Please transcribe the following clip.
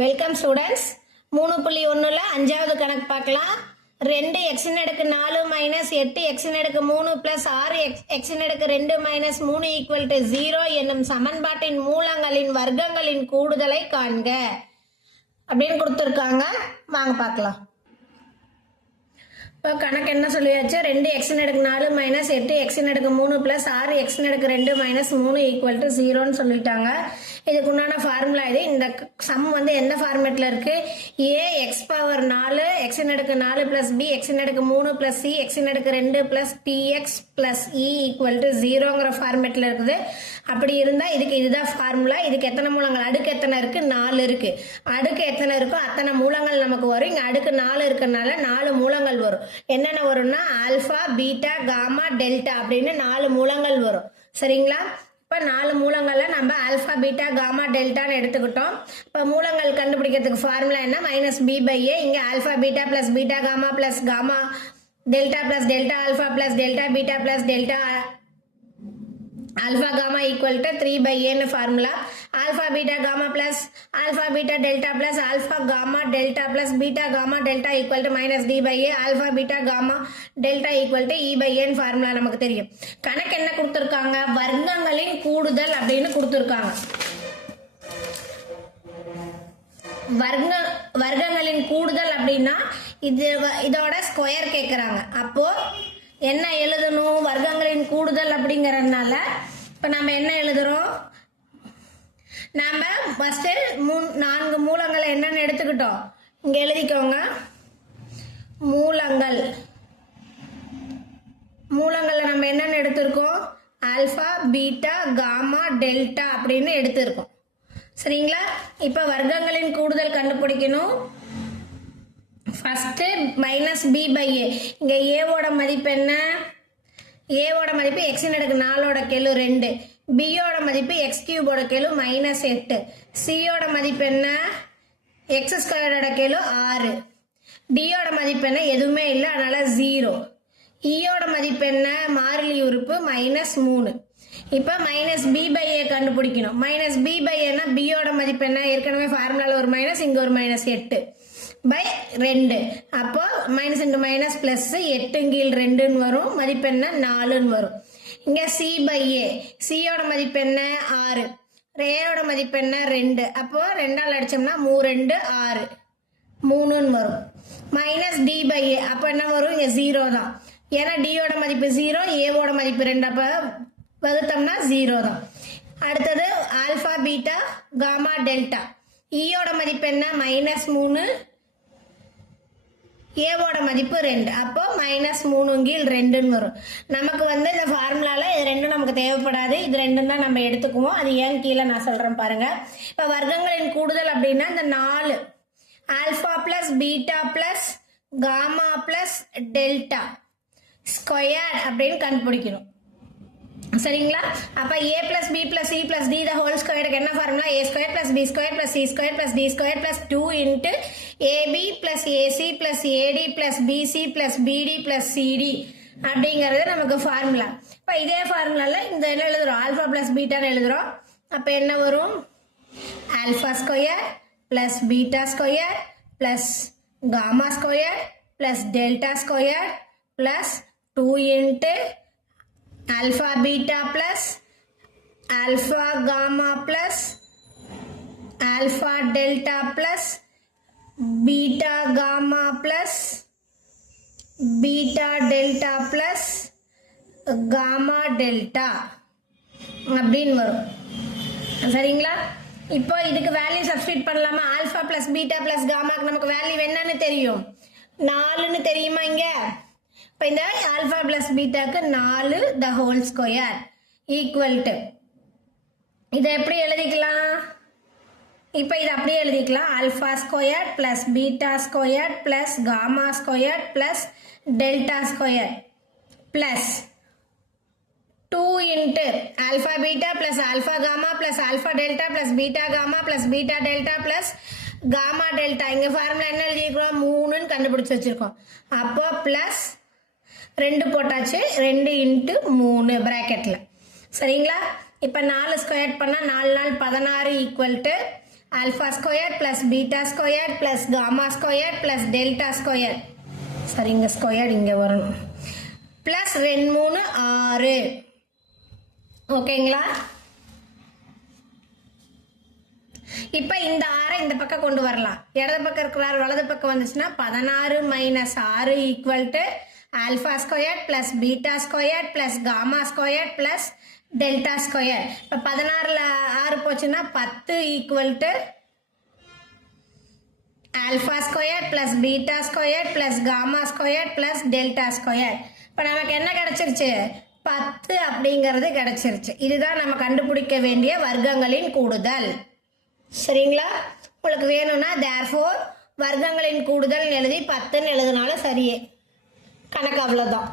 Welcome students. 3.1ல அஞ்சாவது கணக்கு பார்க்கலாம். 2 x-ன் அடுக்கு 4 மைனஸ் 8 x-ன் அடுக்கு 3 பிளஸ் 6 x-ன் அடுக்கு 2 மைனஸ் 3 ஈக்குவல் டு 0 என்னும் சமன்பாட்டின் மூலங்களின் வர்க்கங்களின் கூடுதலை காண்க அப்படின்னு கொடுத்துருக்காங்க. வாங்க பார்க்கலாம். இப்போ கணக்கு என்ன சொல்லியாச்சு? 2 x-ன் அடுக்கு 4 மைனஸ் 8 x-ன் அடுக்கு 3 பிளஸ் 6 x-ன் அடுக்கு 2 மைனஸ் 3 ஈக்குவல் டு 0ன்னு சொல்லிட்டாங்க. இதுக்கு உண்டான ஃபார்முலா இது. இந்த சம் வந்து எந்த ஃபார்மேட்ல இருக்கு? a x பவர் 4 x-ன் அடுக்கு 4 பிளஸ் b x-ன் அடுக்கு 3 பிளஸ் c x-ன் அடுக்கு 2 plus px plus e equal to 0ங்கிற ஃபார்மேட்ல இருக்குது. அப்படி இருந்தா இதுக்கு இதுதான் ஃபார்முலா. இதுக்கு எத்தனை மூலங்கள்? அடுக்கு எத்தனை இருக்கு? 4 இருக்கு. அடுக்கு எத்தனை இருக்கோ அத்தனை மூலங்கள் நமக்கு வரும். இங்க அடுக்கு 4 இருக்கறனால 4 மூலங்கள் வரும். என்னென்ன வரும்னா ஆல்பா, பீட்டா, காமா, டெல்டா அப்படின்னு 4 மூலங்கள் வரும். சரிங்களா? இப்போ 4 மூலங்கள்ல நம்ம ஆல்பா, பீட்டா, காமா, டெல்டான்னு எடுத்துக்கிட்டோம். இப்போ மூலங்கள் கண்டுபிடிக்கிறதுக்கு ஃபார்முலா என்ன? Minus B by A. இங்கே alpha beta plus beta gamma plus gamma delta plus delta alpha plus delta beta plus delta alpha gamma equal to 3 by n formula. Alpha beta gamma plus alpha beta delta plus alpha gamma delta plus beta gamma delta equal to minus d by a. Alpha beta gamma delta equal to e by n formula நமக்கு தெரியும். கணக்கு என்ன கொடுத்திருக்காங்க? வர்க்கங்களின் கூடுதல் அப்படின்னு கொடுத்திருக்காங்க. வர்க்கங்களின் கூடுதல் அப்படின்னா இதோட ஸ்கொயர் கேட்கறாங்க. அப்போ என்ன எழுதணும்? வர்க்கங்களின் கூடுதல் அப்படிங்கறதுனால இப்ப நம்ம என்ன எழுதுறோம்? நாம ஃபர்ஸ்ட் 4 மூலங்களை என்னன்னு எடுத்துக்கிட்டோம். இங்க எழுதிக்கோங்க. மூலங்கள்ல நம்ம என்னன்னு எடுத்திருக்கோம்? ஆல்பா, பீட்டா, காமா, டெல்டா அப்படின்னு எடுத்திருக்கோம். சரிங்களா? இப்ப வர்க்கங்களின் கூடுதல் கண்டுபிடிக்கணும். ஃபர்ஸ்ட் மைனஸ் பி பை ஏ. இங்க ஏவோட மதிப்பு என்ன? ஏவோட மதிப்பு எக்ஸின் அடுக்கு 4ஓட கெழு 2, பியோட மதிப்பு எக்ஸ் கியூபோட கெழு மைனஸ் 8, சியோட மதிப்பு என்ன? எக்ஸ் ஸ்கொயரோட கெழு 6, டியோட மதிப்பு என்ன? எதுவுமே இல்லை, அதனால 0, இயோட மதிப்பு என்ன? மாறிலி உறுப்பு மைனஸ் 3. இப்ப மைனஸ் பி பை ஏ கண்டுபிடிக்கணும். மைனஸ் பி பை ஏன்னா பியோட மதிப்பு என்ன? ஏற்கனவே ஃபார்முலால ஒரு மைனஸ், இங்க ஒரு மைனஸ் 8 பை 2. அப்போ மைனஸ் இன்டு மைனஸ் பிளஸ் 8 கீழ் 2ன்னு வரும். மதிப்பு என்ன? 4ன்னு வரும். இங்க சி பை ஏ. சியோட மதிப்பு என்ன? 6, ஏயோட மதிப்பு என்ன? 2. அப்போ 2ஆல் அடிச்சோம்னா 3 6 3ன்னு வரும். மைனஸ் டி பை ஏ. அப்போ என்ன வரும்? இங்க 0 தான். ஏன்னா டியோட மதிப்பு 0, ஏவோட மதிப்பு 2. அப்ப வகுத்தோம்னா 0 தான். அடுத்தது ஆல்பா, பீட்டா, காமா, டெல்டா. ஈயோட மதிப்பு என்ன? மைனஸ் 3, ஏவோட மதிப்பு 2. அப்போ மைனஸ் 3 கீழ் 2ன்னு வரும். நமக்கு வந்து இந்த ஃபார்முலால இது ரெண்டும் நமக்கு தேவைப்படாது. இது ரெண்டும் தான் நம்ம எடுத்துக்குவோம். அது ஏன் கீழே நான் சொல்றேன் பாருங்க. இப்ப வர்க்கங்களின் கூடுதல் அப்படின்னா இந்த 4 alpha plus beta plus gamma plus delta square அப்படின்னு கண்டுபிடிக்கணும். சரிங்களா? அப்ப a plus b plus c plus d the whole square என்ன formula? a square plus b square plus c square plus d square plus 2 into ab plus ac plus ad plus bc plus bd plus cd அப்படிங்கிறது நமக்கு formula. இப்ப இதே ஃபார்முலால இந்த என்ன எழுதுறோம்? Alpha plus பீட்டான்னு எழுதுறோம். அப்ப என்ன வரும்? Alpha square plus beta square plus gamma square plus delta square plus 2 into alpha beta plus alpha gamma plus alpha delta plus beta gamma plus beta delta plus gamma delta அப்படின்னு வரும். சரிங்களா? இப்போ இதுக்கு value substitute பண்ணலாமா? Alpha plus beta plus காமாக்கு நமக்கு value என்னன்னு தெரியும்? 4ன்னு தெரியுமா? இங்க இப்ப இந்த ஆல்பா பிளஸ் பீட்டாக்கு 4 the whole square equal to இதை எப்படி எழுதிக்கலாம்? இப்ப இது அப்படியே எழுதிக்கலாம். Alpha square plus beta square plus gamma square plus delta square plus 2 into alpha beta plus alpha gamma plus alpha delta plus beta gamma plus beta delta plus gamma delta. இங்க formula என்ன எழுதிருக்கோம்? 3ன்னு கண்டுபிடிச்சு வச்சிருக்கோம். அப்போ plus 2 போட்டாச்சு. 2 into 3 பிராக்கெட்ல. சரிங்களா? இப்ப 4 square பண்ணா 4 4 16 equal to alpha square plus beta square plus gamma square plus delta square. சரி, இங்கே ஸ்கொயர் இங்கே வரணும். ப்ளஸ் 2 3 6. ஓகேங்களா? இப்போ இந்த 6 இந்த பக்கம் கொண்டு வரலாம். இடது பக்கம் இருக்கிறார், வலது பக்கம் வந்துச்சுன்னா 16 minus 6 equal to alpha square plus beta square plus gamma square plus delta square. இப்போ 16ல் 6 போச்சுன்னா 10 equal to alpha square plus beta square plus gamma square plus delta square. இப்போ நமக்கு என்ன கிடைச்சிருச்சு? 10 அப்படிங்கிறது கிடைச்சிருச்சு. இதுதான் நம்ம கண்டுபிடிக்க வேண்டிய வர்க்கங்களின் கூடுதல். சரிங்களா? உங்களுக்கு வேணும்னா தேர்ஃபோர் வர்க்கங்களின் கூடுதல் எழுதி 10ன்னு எழுதினாலும் சரியே. கணக்கு அவ்வளோதான்.